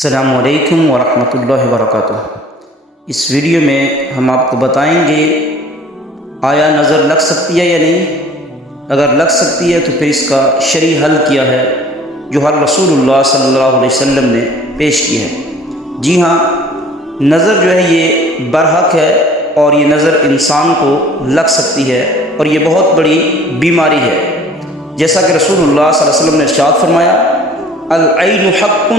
السلام علیکم ورحمۃ اللہ وبرکاتہ۔ اس ویڈیو میں ہم آپ کو بتائیں گے آیا نظر لگ سکتی ہے یا نہیں۔ اگر لگ سکتی ہے تو پھر اس کا شرعی حل کیا ہے جو ہر رسول اللہ صلی اللہ علیہ وسلم نے پیش کی ہے۔ جی ہاں، نظر جو ہے یہ برحق ہے اور یہ نظر انسان کو لگ سکتی ہے اور یہ بہت بڑی بیماری ہے۔ جیسا کہ رسول اللہ صلی اللہ علیہ وسلم نے ارشاد فرمایا، العین حق،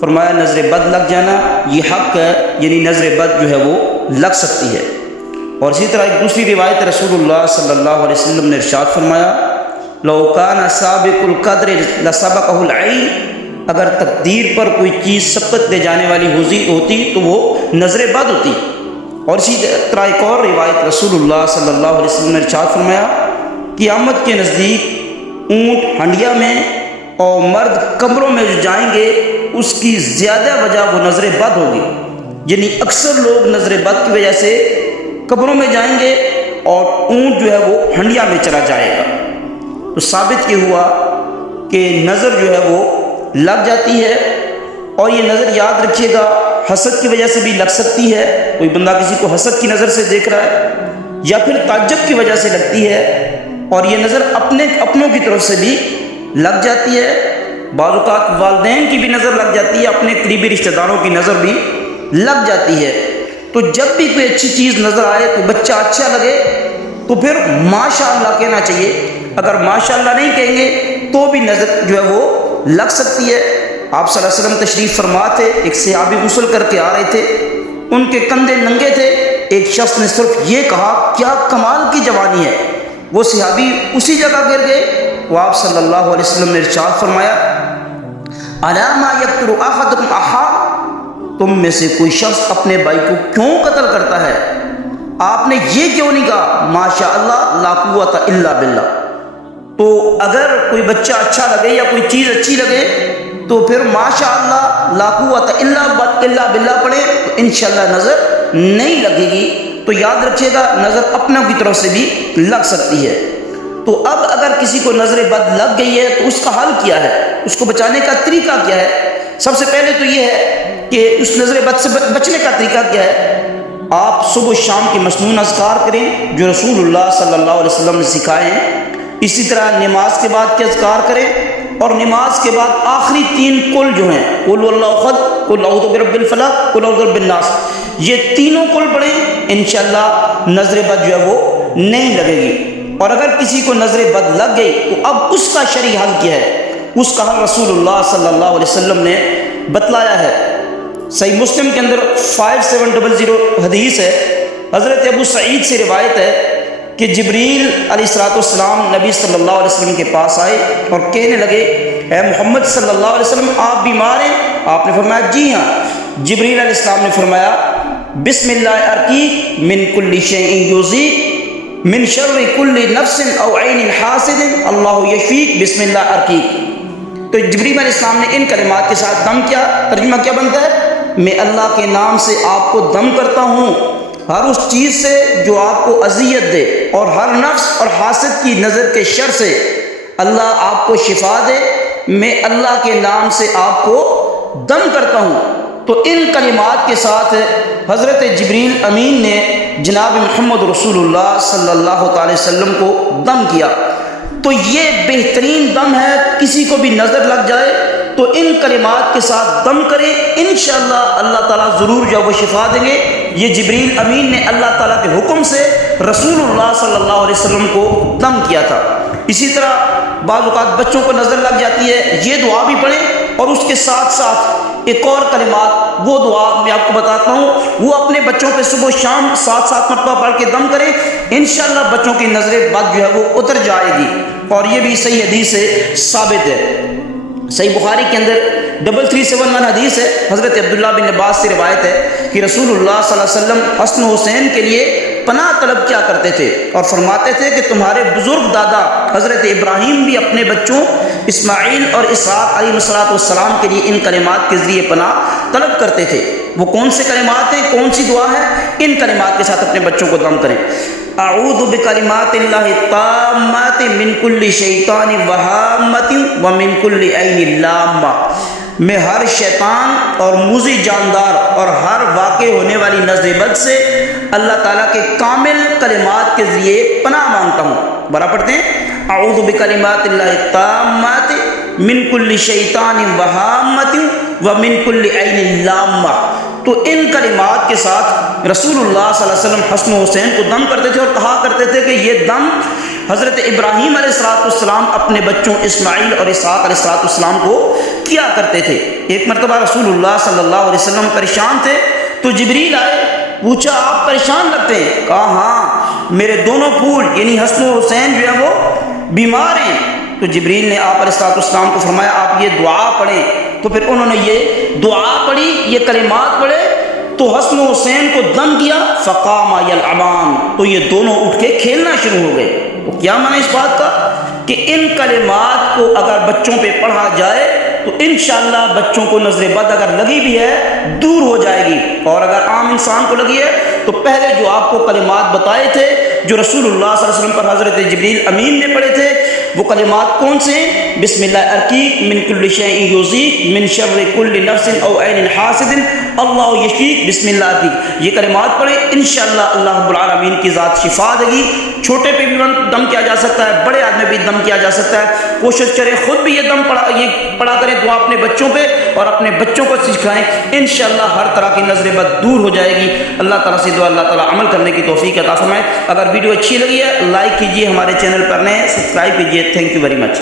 فرمایا نظر بد لگ جانا یہ حق ہے، یعنی نظر بد جو ہے وہ لگ سکتی ہے۔ اور اسی طرح ایک دوسری روایت رسول اللہ صلی اللہ علیہ وسلم نے ارشاد فرمایا، لو کان سابق القدر لسبقہ العین، اگر تقدیر پر کوئی چیز سبقت لے جانے والی ہوتی تو وہ نظر بد ہوتی۔ اور اسی طرح ایک اور روایت رسول اللہ صلی اللہ علیہ وسلم نے ارشاد فرمایا، قیامت کے نزدیک اونٹ ہنڈیا میں اور مرد کمروں میں جو جائیں گے اس کی زیادہ وجہ وہ نظر بد ہوگی، یعنی اکثر لوگ نظر بد کی وجہ سے قبروں میں جائیں گے اور اونٹ جو ہے وہ ہنڈیا میں چلا جائے گا۔ تو ثابت یہ ہوا کہ نظر جو ہے وہ لگ جاتی ہے، اور یہ نظر یاد رکھیے گا حسد کی وجہ سے بھی لگ سکتی ہے، کوئی بندہ کسی کو حسد کی نظر سے دیکھ رہا ہے، یا پھر تعجب کی وجہ سے لگتی ہے، اور یہ نظر اپنوں کی طرف سے بھی لگ جاتی ہے۔ بعض اوقات والدین کی بھی نظر لگ جاتی ہے، اپنے قریبی رشتہ داروں کی نظر بھی لگ جاتی ہے۔ تو جب بھی کوئی اچھی چیز نظر آئے، کوئی بچہ اچھا لگے تو پھر ماشاءاللہ کہنا چاہیے، اگر ماشاءاللہ نہیں کہیں گے تو بھی نظر جو ہے وہ لگ سکتی ہے۔ آپ صلی اللہ علیہ وسلم تشریف فرما تھے، ایک صحابی غسل کر کے آ رہے تھے، ان کے کندھے ننگے تھے، ایک شخص نے صرف یہ کہا کیا کمال کی جوانی ہے، وہ صحابی اسی جگہ گر گئے۔ وہ آپ صلی اللہ علیہ وسلم نے ارشاد فرمایا، الا ما یقتل احدکم اخاہ، تم میں سے کوئی شخص اپنے بھائی کو کیوں قتل کرتا ہے؟ آپ نے یہ کیوں نہیں کہا ماشاء اللہ لا قوت الا باللہ؟ تو اگر کوئی بچہ اچھا لگے یا کوئی چیز اچھی لگے تو پھر ماشاء اللہ لا قوت الا باللہ پڑھے تو انشاءاللہ نظر نہیں لگے گی۔ تو یاد رکھیے گا نظر اپنوں کی طرف سے بھی لگ سکتی ہے۔ تو اب اگر کسی کو نظر بد لگ گئی ہے تو اس کا حل کیا ہے، اس کو بچانے کا طریقہ کیا ہے؟ سب سے پہلے تو یہ ہے کہ اس نظر بد سے بچنے کا طریقہ کیا ہے؟ آپ صبح و شام کی مسنون اذکار کریں جو رسول اللہ صلی اللہ علیہ وسلم نے سکھائے ہیں۔ اسی طرح نماز کے بعد کے اذکار کریں، اور نماز کے بعد آخری 3 قل جو ہیں، قل واللہ احد، قل اعوذ برب الفلق، قل اعوذ برب الناس، یہ تینوں قل پڑھیں، انشاءاللہ نظر بد جو ہے وہ نہیں لگے گی۔ اور اگر کسی کو نظر بد لگ گئی تو اب اس کا شرعی حل کیا ہے؟ اس کا حل رسول اللہ صلی اللہ علیہ وسلم نے بتلایا ہے۔ صحیح مسلم کے اندر 5700 حدیث ہے، حضرت ابو سعید سے روایت ہے کہ جبریل علیہ السلام نبی صلی اللہ علیہ وسلم کے پاس آئے اور کہنے لگے، اے محمد صلی اللہ علیہ وسلم آپ بیمار ہیں؟ آپ نے فرمایا جی ہاں۔ جبریل علیہ السلام نے فرمایا بسم اللہ ارقیک من کل شیء یؤذیک من شر کل نفس او عین حاسد اللہ یشفیک بسم اللہ ارقیک۔ تو جبریل علیہ السلام نے ان کلمات کے ساتھ دم کیا۔ ترجمہ کیا بنتا ہے؟ میں اللہ کے نام سے آپ کو دم کرتا ہوں ہر اس چیز سے جو آپ کو اذیت دے، اور ہر نفس اور حاسد کی نظر کے شر سے اللہ آپ کو شفا دے، میں اللہ کے نام سے آپ کو دم کرتا ہوں۔ تو ان کلمات کے ساتھ حضرت جبریل امین نے جناب محمد رسول اللہ صلی اللہ تعالی وسلم کو دم کیا۔ تو یہ بہترین دم ہے، کسی کو بھی نظر لگ جائے تو ان کلمات کے ساتھ دم کرے، انشاءاللہ اللہ تعالیٰ ضرور جو وہ شفا دیں گے۔ یہ جبریل امین نے اللہ تعالیٰ کے حکم سے رسول اللہ صلی اللہ علیہ وسلم کو دم کیا تھا۔ اسی طرح بعض اوقات بچوں کو نظر لگ جاتی ہے، یہ دعا بھی پڑھیں، اور اس کے ساتھ ساتھ ایک اور کلمات، وہ دعا میں آپ کو بتاتا ہوں، وہ اپنے بچوں پہ صبح و شام 7 مرتبہ پڑھ کے دم کریں، انشاءاللہ بچوں کی نظر بد جو ہے وہ اتر جائے گی۔ اور یہ بھی صحیح حدیث سے ثابت ہے۔ صحیح بخاری کے اندر 3371 حدیث ہے، حضرت عبداللہ بن عباس سے روایت ہے کہ رسول اللہ صلی اللہ علیہ وسلم حسن و حسین کے لیے پناہ طلب کیا کرتے تھے، اور فرماتے تھے کہ تمہارے بزرگ دادا حضرت ابراہیم بھی اپنے بچوں اسماعیل اور اسحاق علیہ السلام کے لیے ان کلمات کے ذریعے پناہ طلب کرتے تھے۔ وہ کون سے کلمات ہیں، کون سی دعا ہے؟ ان کلمات کے ساتھ اپنے بچوں کو دم کریں۔ اعوذ بکلمات اللہ التامات من کل شیطان وہامۃ ومن کل عین لامہ، میں ہر شیطان اور موذی جاندار اور ہر واقع ہونے والی نظر بد سے اللہ تعالیٰ کے کامل کلمات کے ذریعے پناہ مانگتا ہوں۔ برا پڑھتے ہیں، اعوذ بکلمات اللہ التامات من کل شیطان وہامۃ ومن کل عین لامہ۔ تو ان کلمات کے ساتھ رسول اللہ صلی اللہ علیہ وسلم حسن و حسین کو دم کرتے تھے اور کہا کرتے تھے کہ یہ دم حضرت ابراہیم علیہ السلام اپنے بچوں اسماعیل اور اسحاق علیہ السلام کو کیا کرتے تھے۔ ایک مرتبہ رسول اللہ صلی اللہ علیہ وسلم پریشان تھے تو جبریل آئے، پوچھا آپ پریشان لگتے ہیں؟ کہا ہاں، میرے دونوں پھول یعنی حسن و حسین جو ہے وہ بیمار ہیں۔ تو جبریل نے آپ علیہ السلام کو فرمایا آپ یہ دعا پڑھیں۔ تو پھر انہوں نے یہ دعا پڑھی، یہ کلمات پڑھے، تو حسن و حسین کو دم دیا، فقام یلعبان، تو یہ دونوں اٹھ کے کھیلنا شروع ہو گئے۔ تو کیا معنی اس بات کا کہ ان کلمات کو اگر بچوں پہ پڑھا جائے تو انشاءاللہ بچوں کو نظر بد اگر لگی بھی ہے دور ہو جائے گی، اور اگر عام انسان کو لگی ہے تو پہلے جو آپ کو کلمات بتائے تھے جو رسول اللہ صلی اللہ علیہ وسلم پر حضرت جبریل امین نے پڑھے تھے، وہ کلمات کون سے ہیں؟ بسم اللہ ارقیق من کل شیء یؤذیک من شر کل نفس او عین حاسد اللہ یشفیک بسم اللہ ارقیق، یہ کلمات پڑھے، انشاءاللہ اللہ رب العالمین کی ذات شفا دے گی۔ چھوٹے پہ بھی دم کیا جا سکتا ہے، بڑے آدمی بھی دم کیا جا سکتا ہے۔ کوشش کریں خود بھی یہ دم پڑھا کریں دعا اپنے بچوں پہ اور اپنے بچوں کو سکھائیں، انشاءاللہ ہر طرح کی نظر بد دور ہو جائے گی۔ اللہ تعالیٰ سے دعا اللہ تعالیٰ عمل کرنے کی توفیق عطا فرمائے۔ اگر ویڈیو اچھی لگی ہے لائک کیجیے، ہمارے چینل پر نئے سبسکرائب کیجیے۔ Thank you very much.